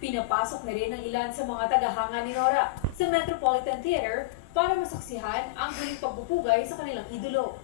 Pinapasok na rin ng ilan sa mga tagahanga ni Nora sa Metropolitan Theater para masaksihan ang huling pagpupugay sa kanilang idolo.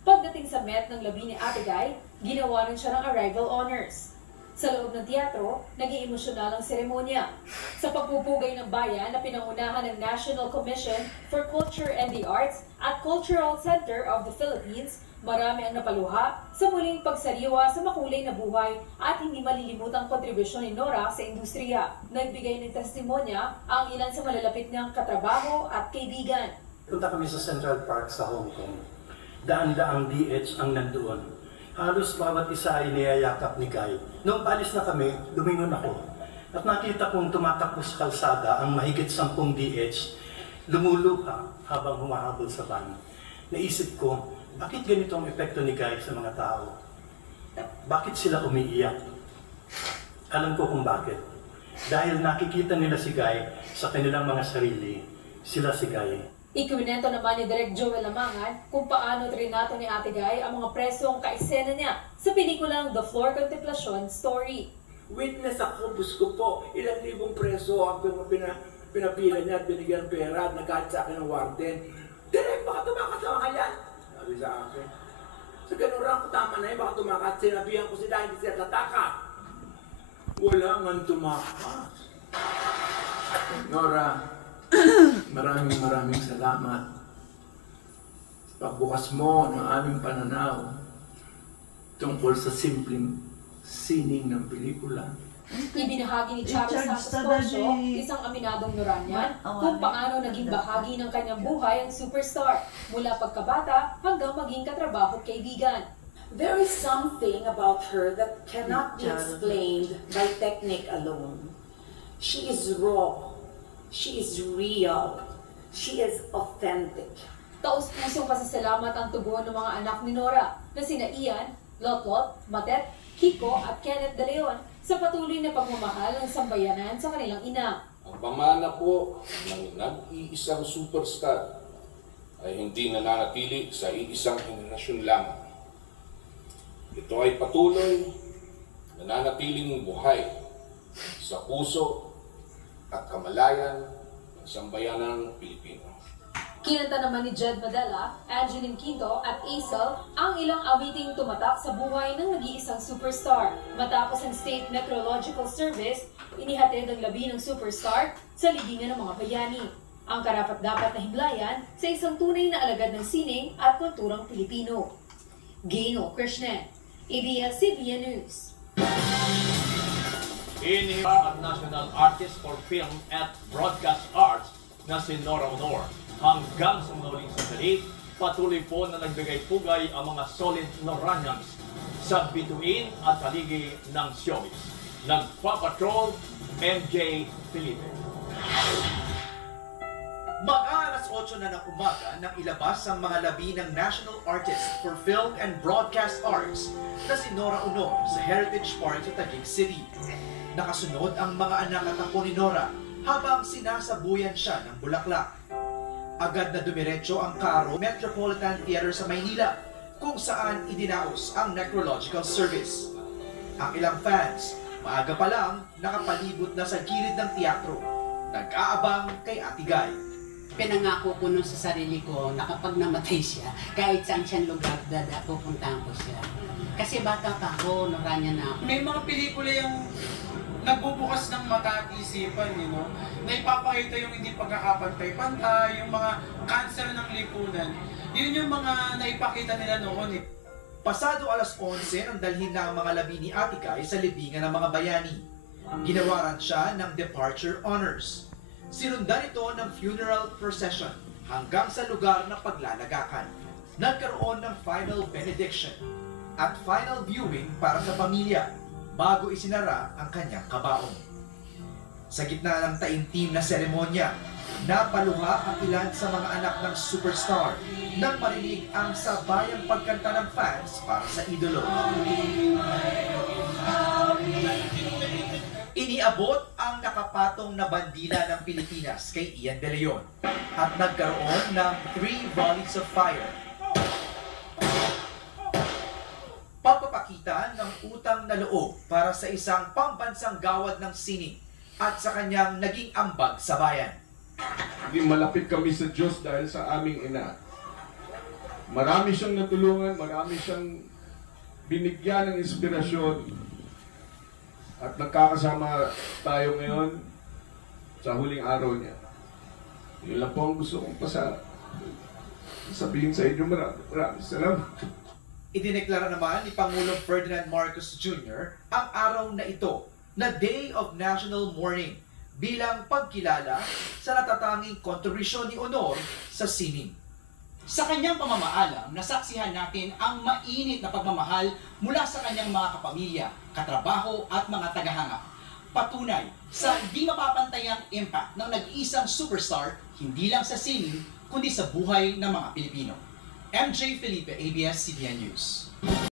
Pagdating sa Met ng labi ni Ate Guy, ginawa rin siya ng arrival honors. Sa loob ng teatro, naging emosyonal ang seremonya. Sa pagpupugay ng bayan na pinangunahan ng National Commission for Culture and the Arts at Cultural Center of the Philippines, marami ang napaluha sa muling pagsariwa sa makulay na buhay at hindi malilimutang kontribusyon ni Nora sa industriya. Nagbigay ng testimonya ang ilan sa malalapit niyang katrabaho at kaibigan. Punta kami sa Central Park sa Hong Kong. Daan-daang DH ang nandoon. Halos bawat isa ay niyayakap ni Guy. Noong palis na kami, lumingon ako. At nakita kong tumatakbo sa kalsada ang mahigit 10 DH, lumuluha habang humahabol sa van. Naisip ko, bakit ganito ang epekto ni Guy sa mga tao? Bakit sila umiiyak? Alam ko kung bakit. Dahil nakikita nila si Guy sa kanilang mga sarili, sila si Guy. Ikwinento naman ni Direk Joel Lamangan kung paano trinato ni Ate Guy ang mga presong kaisena niya sa pelikulang The Floor Contemplation Story. Witness ako, ko po, ilang libong preso ang pinapila niya at binigyan pera at nagalit sa akin ng warden. Direk, baka tumakas sa mga yan. Sabi sa akin. Sa ganun lang ko, tama na yun, baka tumakas. Sinabihan ko sila, hindi sila tataka. Wala man tumakas. Nora, maraming salamat. Pagbukas mo ng aming pananaw tungkol sa simpleng sining ng pelikula. Ibinahagi ni Chavez Santos, isang aminadong Noranyan, kung paano naging bahagi ng kanyang buhay ang superstar, mula pagkabata hanggang maging katrabaho at kaibigan. There is something about her that cannot be explained by technique alone. She is raw. She is real. She is authentic. Taos-pusong pasasalamat ang tugon ng mga anak ni Nora na sina Ian, Lotlot, Matet, Kiko at Kenneth De Leon sa patuloy na pagmamahal ng sambayanan sa kanilang ina. Ang pamana po ng nag-iisang superstar ay hindi nananatili sa iisang henerasyon lamang. Ito ay patuloy nananatiling buhay sa puso at kamalayan ng sambayanang Pilipino. Kinanta naman ni Jed Madela, Angeline Quinto at Aisel ang ilang awiting tumatak sa buhay ng nag-iisang superstar. Matapos ang State Meteorological Service, inihatid ang labi ng superstar sa libingan ng mga bayani. Ang karapat-dapat na himlayan sa isang tunay na alagad ng sining at kulturang Pilipino. Gino Krishnan, ABS-CBN News. Inihiwa ang National Artist for Film at Broadcast Arts na si Nora Aunor. Hanggang sa mga uling sandali, patuloy po na nagbigay pugay ang mga solid Noranians sa bituin at haligi ng showbiz. Nagpapatrol, MJ Felipe. Mag-aalas 8 na ng umaga nang ilabas ang mga labi ng National Artist for Film and Broadcast Arts na si Nora Aunor sa Heritage Park sa Taguig City. Nakasunod ang mga anak at apo ni Nora habang sinasabuyan siya ng bulaklak. Agad na dumiretso ang karo Metropolitan Theater sa Maynila kung saan idinaos ang necrological service. Ang ilang fans, maaga pa lang nakapalibot na sa gilid ng teatro, nag-aabang kay Ate Guy. Pinangako ko nun sa sarili ko na kapag namatay siya, kahit saan siyang lugar, pupuntahan ko siya. Kasi bata pa ako, Noranya na ako. May mga pelikula yung nagbubukas ng mata at isipan, na ipapakita yung hindi pagkakapantay-pantay, yung mga cancer ng lipunan. Yun yung mga naipakita nila noon. Pasado alas 11 ang dalhin na ang mga labi ni Ate Guy sa libingan ng mga bayani. Ginawaran siya ng departure honors. Sinundan ito ng funeral procession hanggang sa lugar na paglalagakan. Nagkaroon ng final benediction at final viewing para sa pamilya bago isinara ang kanyang kabaong. Sa gitna ng taimtim na seremonya, napaluha ang ilan sa mga anak ng superstar nang marinig ang sabayang pagkanta ng fans para sa idolo. Iniabot ang nakapatong na bandila ng Pilipinas kay Ian De Leon at nagkaroon ng 3 volleys of fire. Pagpapakita ng utang na loob para sa isang pambansang gawad ng sining at sa kanyang naging ambag sa bayan. Hindi malapit kami sa Diyos dahil sa aming ina. Marami siyang natulungan, marami siyang binigyan ng inspirasyon. At nagkakasama tayo ngayon sa huling araw niya. Yun lang po ang gusto kong sabihin sa inyo. Maraming salamat. Idineklara naman ni Pangulong Ferdinand Marcos Jr. ang araw na ito na Day of National Mourning bilang pagkilala sa natatanging kontribusyon ni Honor sa sining. Sa kanyang pamamaalam, nasaksihan natin ang mainit na pagmamahal mula sa kanyang mga kapamilya, katrabaho at mga tagahanga. Patunay sa di mapapantayang impact ng nag-iisang superstar hindi lang sa sining kundi sa buhay ng mga Pilipino. MJ Felipe, ABS-CBN News.